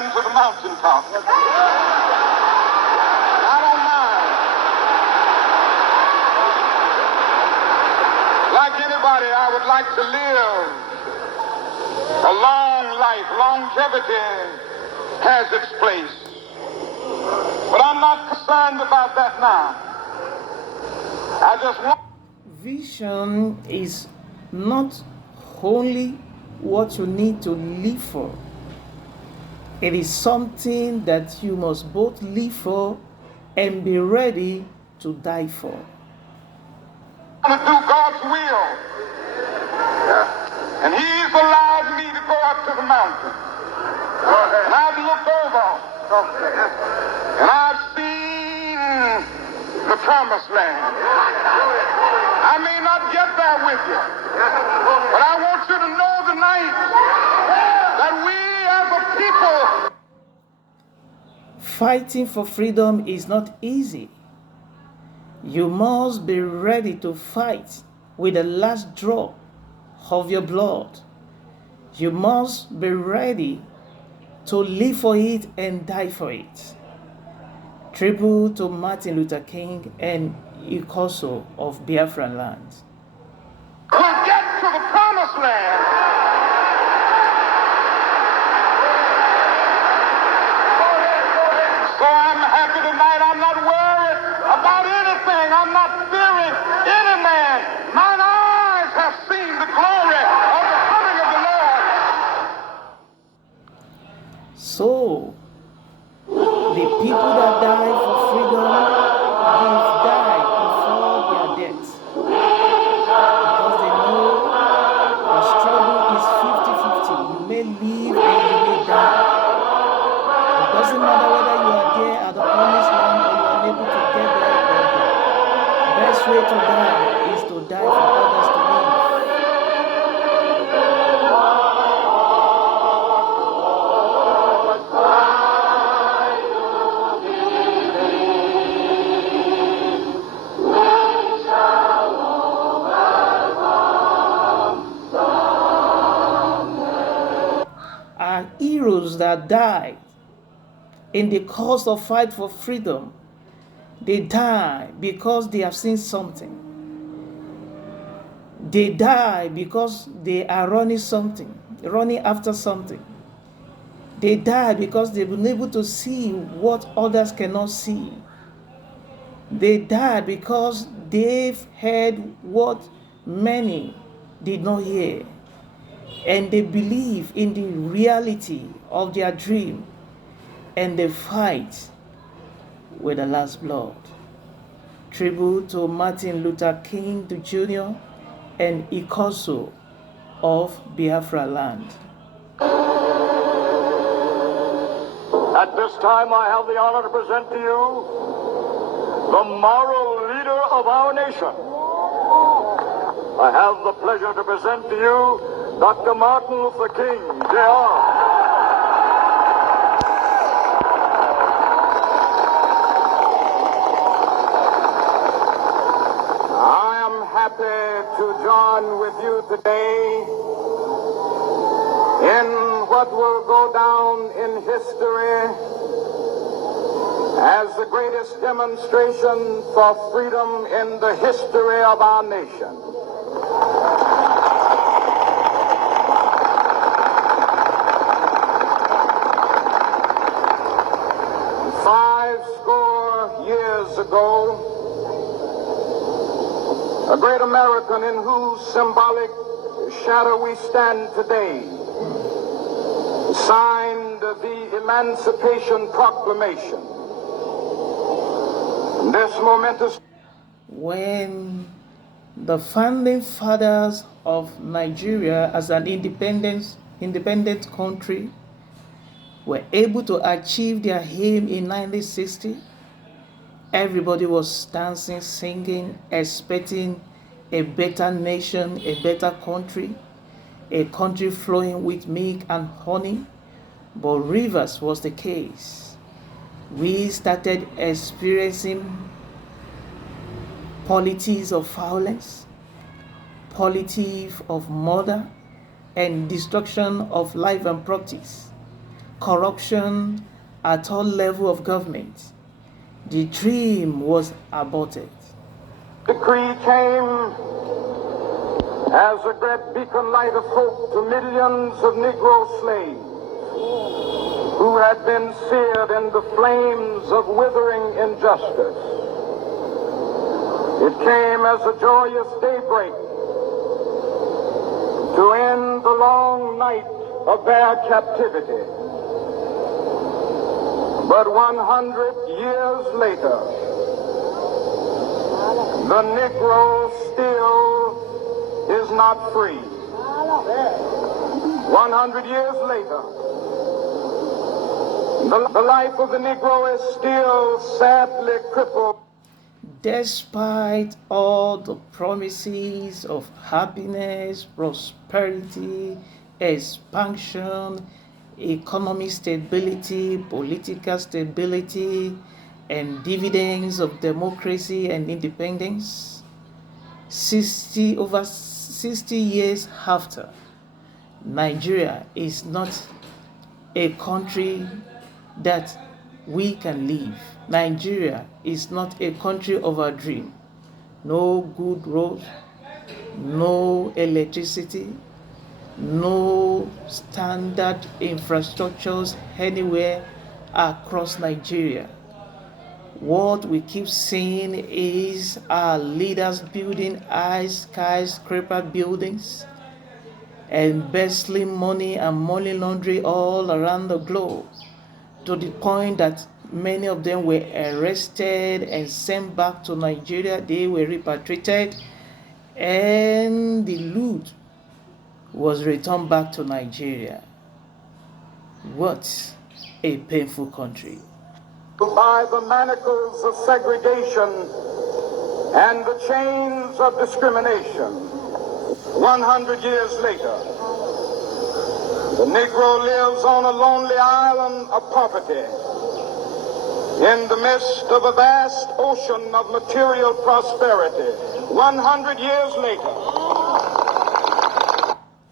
ascend to the mountaintop. I don't mind. Like anybody, I would like to live a long life. Longevity has its place. But I'm not concerned about that now. I just want... Vision is not only what you need to live for. It is something that you must both live for and be ready to die for. To do God's will. And He's allowed me to go up to the mountain. And I've looked over. And I've seen the promised land. I may not get there with you. But I want you to know tonight that we as a people... Fighting for freedom is not easy. You must be ready to fight with the last drop of your blood. You must be ready to live for it and die for it. Tribute to Martin Luther King and Ikonso of Biafra land. We'll get to the promised land. So I'm happy tonight. I'm not worried about anything. I'm not fearing any man. Mine eyes have seen the glory of the coming of the Lord. So, the people that die for freedom, they've died before their death. Because they know the struggle is 50-50. You may live and you may die. It doesn't matter whether you are there at the promised land or you are unable to get there or the best way to die is to die for others to live. Our heroes that died in the cause of fight for freedom, they die because they have seen something. They die because they are running after something. They die because they've been able to see what others cannot see. They die because they've heard what many did not hear. And they believe in the reality of their dream, and they fight with the last blood. Tribute to Martin Luther King Jr. and Ikonso of Biafra land. At this time, I have the honor to present to you the moral leader of our nation. I have the pleasure to present to you Dr. Martin Luther King, Jr. I am happy to join with you today in what will go down in history as the greatest demonstration for freedom in the history of our nation. Years ago, a great American in whose symbolic shadow we stand today signed the Emancipation Proclamation. This momentous... When the founding fathers of Nigeria as an independent country were able to achieve their aim in 1960, everybody was dancing, singing, expecting a better nation, a better country, a country flowing with milk and honey. But reverse was the case. We started experiencing politics of violence, politics of murder, and destruction of life and properties. corruption at all levels of government. The dream was aborted. Decree came as a great beacon light of hope to millions of Negro slaves who had been seared in the flames of withering injustice. It came as a joyous daybreak to end the long night of their captivity. But 100 years later, the Negro still is not free. 100 years later, the life of the Negro is still sadly crippled. Despite all the promises of happiness, prosperity, expansion, economic stability, political stability, and dividends of democracy and independence, over 60 years after, Nigeria is not a country that we can live. Nigeria is not a country of our dream. No good roads, no electricity, no standard infrastructures anywhere across Nigeria. What we keep seeing is our leaders building high skyscraper buildings, embezzling money and money laundering all around the globe, to the point that many of them were arrested and sent back to Nigeria. They were repatriated, and the loot was returned back to Nigeria. What a painful country. By the manacles of segregation and the chains of discrimination, 100 years later, the Negro lives on a lonely island of poverty in the midst of a vast ocean of material prosperity. 100 years later.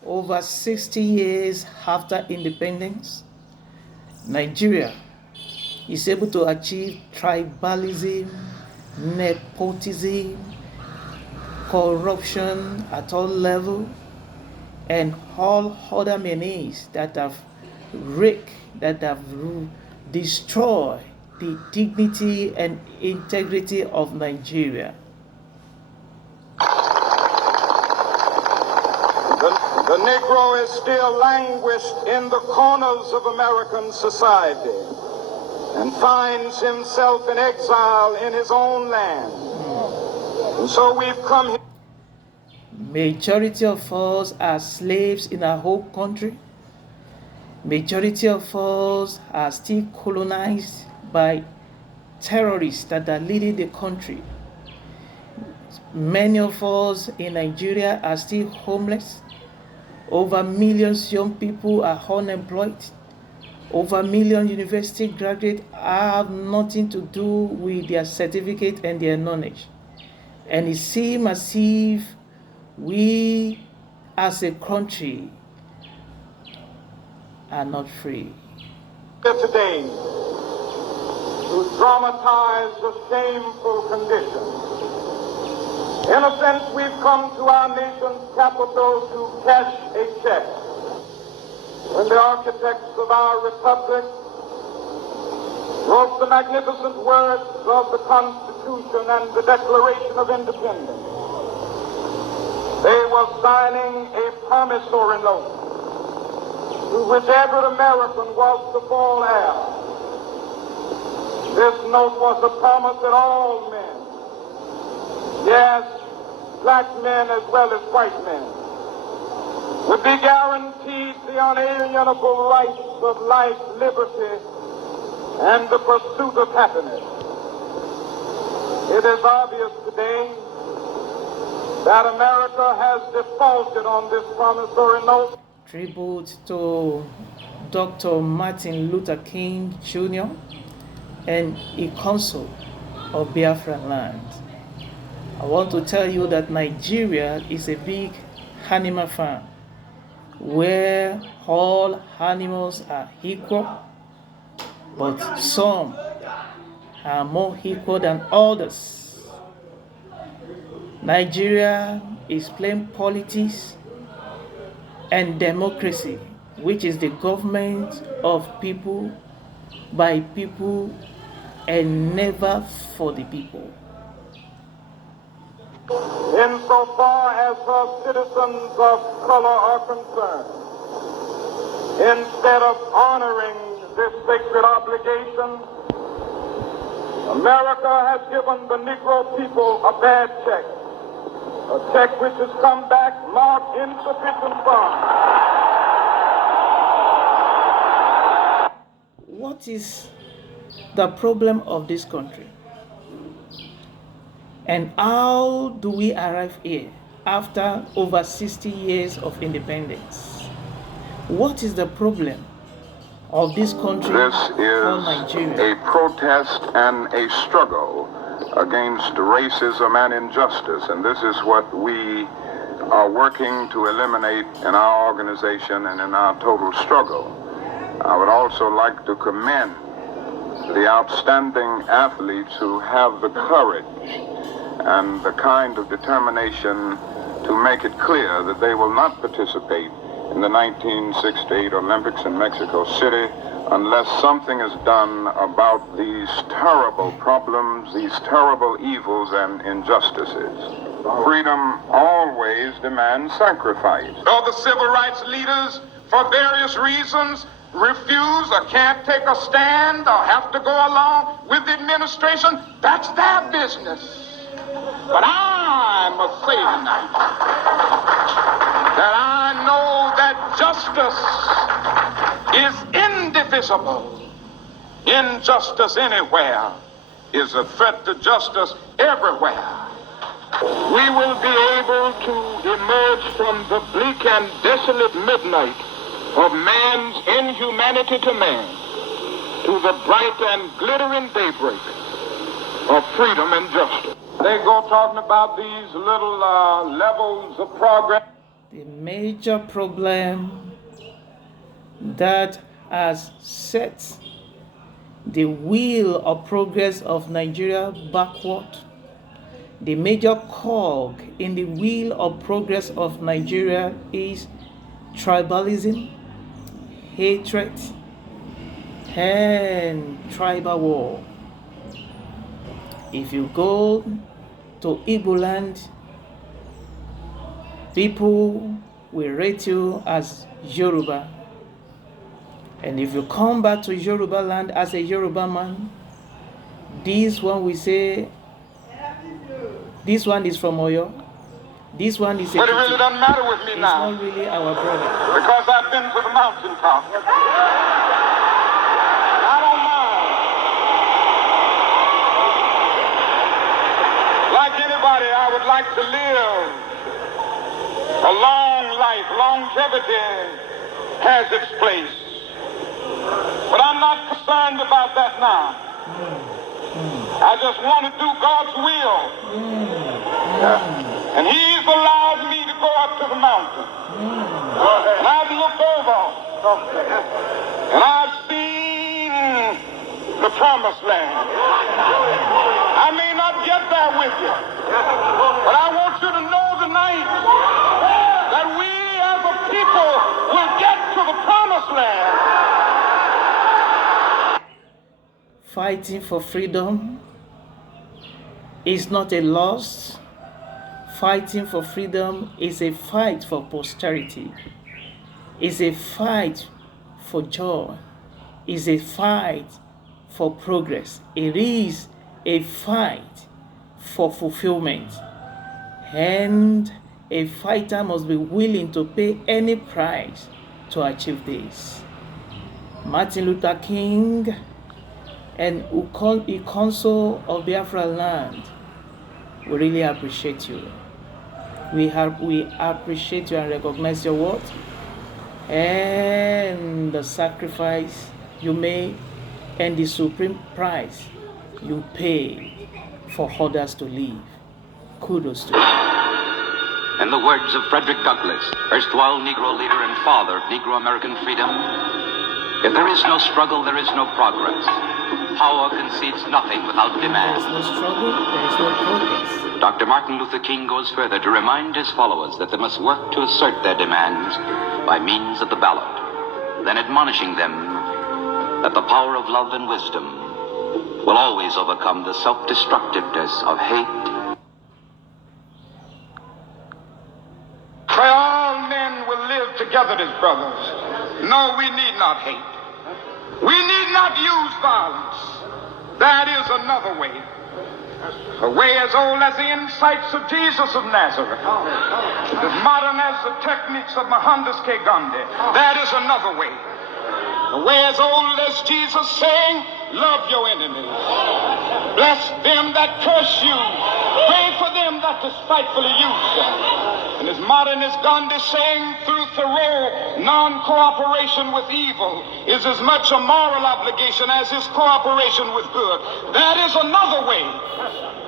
Over 60 years after independence, Nigeria is able to achieve tribalism, nepotism, corruption at all levels, and all other menaces that have destroyed the dignity and integrity of Nigeria. The Negro is still languished in the corners of American society and finds himself in exile in his own land. And so we've come here. Majority of us are slaves in our home country. Majority of us are still colonized by terrorists that are leading the country. Many of us in Nigeria are still homeless. Over millions young people are unemployed. Over a million university graduates have nothing to do with their certificate and their knowledge. And it seems as if we as a country are not free. Today, to dramatize the shameful condition. In a sense, we've come to our nation's capital to cash a check. When the architects of our republic wrote the magnificent words of the Constitution and the Declaration of Independence, they were signing a promissory note to which every American was to fall heir. This note was a promise that all men, yes, black men as well as white men, would be guaranteed the unalienable rights of life, liberty, and the pursuit of happiness. It is obvious today that America has defaulted on this promissory note. Tribute to Dr. Martin Luther King Jr. and Ikonso of Biafra land. I want to tell you that Nigeria is a big animal farm. where all animals are equal, but some are more equal than others. Nigeria is playing politics and democracy, which is the government of people, by people, and never for the people. Insofar as her citizens of color are concerned, instead of honoring this sacred obligation, America has given the Negro people a bad check, a check which has come back marked insufficient funds. What is the problem of this country? And how do we arrive here after over 60 years of independence? What is the problem of this country called Nigeria? This is a protest and a struggle against racism and injustice, and this is what we are working to eliminate in our organization and in our total struggle. I would also like to commend the outstanding athletes who have the courage and the kind of determination to make it clear that they will not participate in the 1968 Olympics in Mexico City unless something is done about these terrible problems, these terrible evils and injustices. Freedom always demands sacrifice. Though the civil rights leaders, for various reasons, refuse or can't take a stand or have to go along with the administration, that's their business. But I must say tonight that I know that justice is indivisible. Injustice anywhere is a threat to justice everywhere. We will be able to emerge from the bleak and desolate midnight of man's inhumanity to man to the bright and glittering daybreak of freedom and justice. They go talking about these little levels of progress. The major problem that has set the wheel of progress of Nigeria backward, the major cog in the wheel of progress of Nigeria is tribalism, hatred, and tribal war. If you go to Igbo land, people will rate you as Yoruba. And if you come back to Yoruba land as a Yoruba man, this one will say, this one is from Oyo, this one is a But it really doesn't matter with me now. It's not really our brother. Because I've been to the mountaintop. I don't mind. Like anybody, I would like to live a long life. Longevity has its place. But I'm not concerned about that now. I just want to do God's will. And He's allowed me to go up to the mountain. And I've looked over. And I've seen the promised land. I may not get there with you. But I want you to know tonight that we as a people will get to the promised land. Fighting for freedom is not a loss. Fighting for freedom is a fight for posterity. It's a fight for joy. It's a fight for progress. It is a fight for fulfillment. And a fighter must be willing to pay any price to achieve this. Martin Luther King and Ikonso of Biafra land, we really appreciate you. We appreciate you and recognize your work and the sacrifice you made and the supreme price you pay for others to live. Kudos to you. In the words of Frederick Douglass, erstwhile Negro leader and father of Negro American freedom, if there is no struggle, there is no progress. Power concedes nothing without There is demand. no struggle, there is no progress. Dr. Martin Luther King goes further to remind his followers that they must work to assert their demands by means of the ballot, then admonishing them that the power of love and wisdom will always overcome the self-destructiveness of hate. Where all men will live together as brothers. No, we need not hate. We need not use violence. That is another way. A way as old as the insights of Jesus of Nazareth. As modern as the techniques of Mohandas K. Gandhi. That is another way. A way as old as Jesus saying, love your enemies. Bless them that curse you. Pray for them that despitefully use them. And as modern as Gandhi saying through Thoreau, non-cooperation with evil is as much a moral obligation as is cooperation with good. That is another way.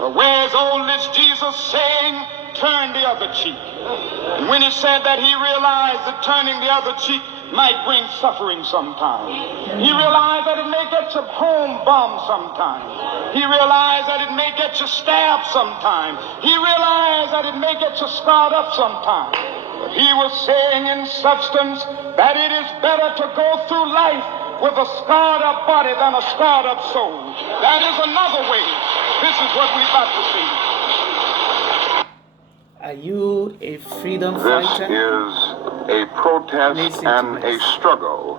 A way as old as Jesus saying, turn the other cheek. And when he said that, he realized that turning the other cheek might bring suffering sometimes. He realized that it may get you home bombed sometimes. He realized that it may get you stabbed sometimes. He realized that it may get you scarred up sometimes. But he was saying in substance that it is better to go through life with a scarred up body than a scarred up soul. That is another way. This is what we've got to see. Are you a freedom This fighter? is a protest Listen to and a this. struggle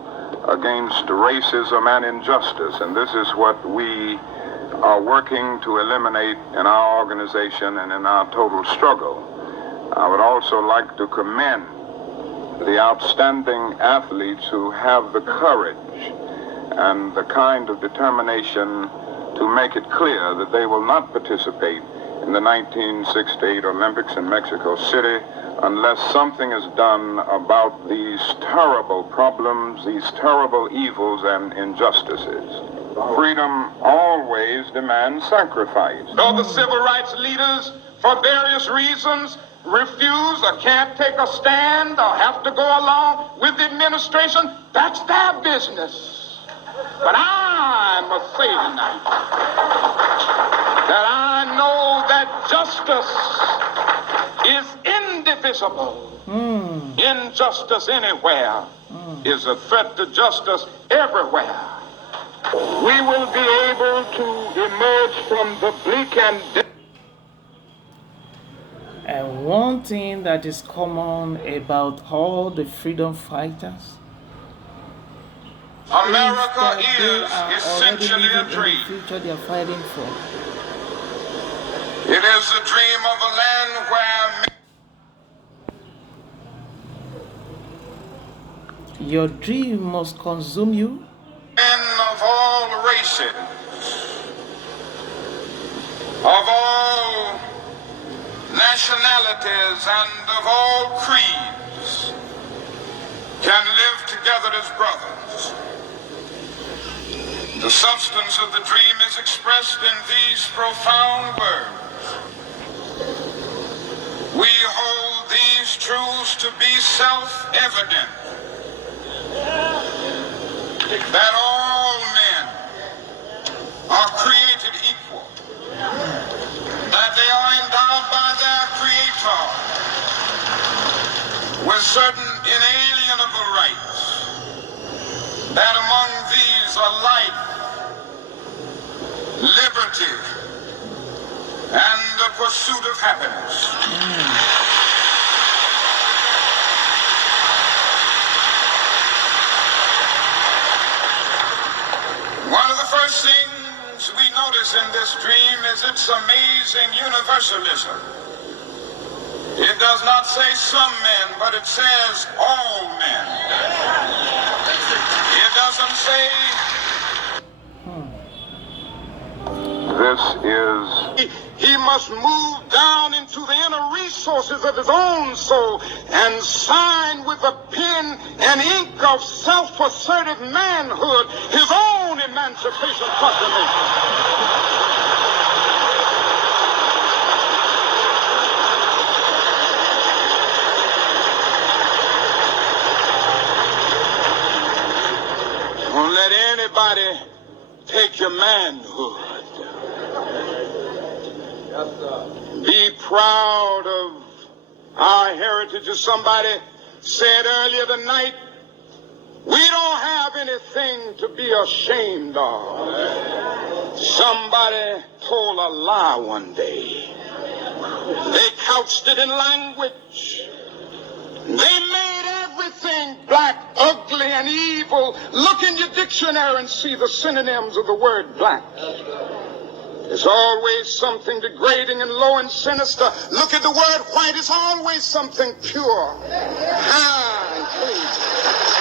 against racism and injustice, and this is what we are working to eliminate in our organization and in our total struggle. I would also like to commend the outstanding athletes who have the courage and the kind of determination to make it clear that they will not participate in the 1968 Olympics in Mexico City unless something is done about these terrible problems, these terrible evils and injustices. Freedom always demands sacrifice. Though the civil rights leaders, for various reasons, refuse or can't take a stand or have to go along with the administration, that's their business. But I must say tonight that I know that justice is indivisible. Injustice anywhere is a threat to justice everywhere. We will be able to emerge from the bleak And one thing that is common about all the freedom fighters America is that they is are already essentially a living in the dream. future they are fighting for. It is a dream of a land where Your dream must consume you. men of all races, of all nationalities, and of all creeds can live together as brothers. The substance of the dream is expressed in these profound words. We hold these truths to be self-evident, that all men are created equal, that they are endowed by their Creator with certain inalienable rights, that among these are life, liberty, and the pursuit of happiness. One of the first things we notice in this dream is its amazing universalism. It does not say some men, but it says all men. It doesn't say This is he must move down into the inner resources of his own soul and sign with the pen and ink of self-assertive manhood his own Emancipation Proclamation. Don't let anybody take your manhood. Be proud of our heritage. As somebody said earlier tonight, we don't have anything to be ashamed of. Somebody told a lie one day. They couched it in language. They made everything black, ugly, and evil. Look in your dictionary and see the synonyms of the word black. There's always something degrading and low and sinister. Look at the word white. It's always something pure, high, and clean.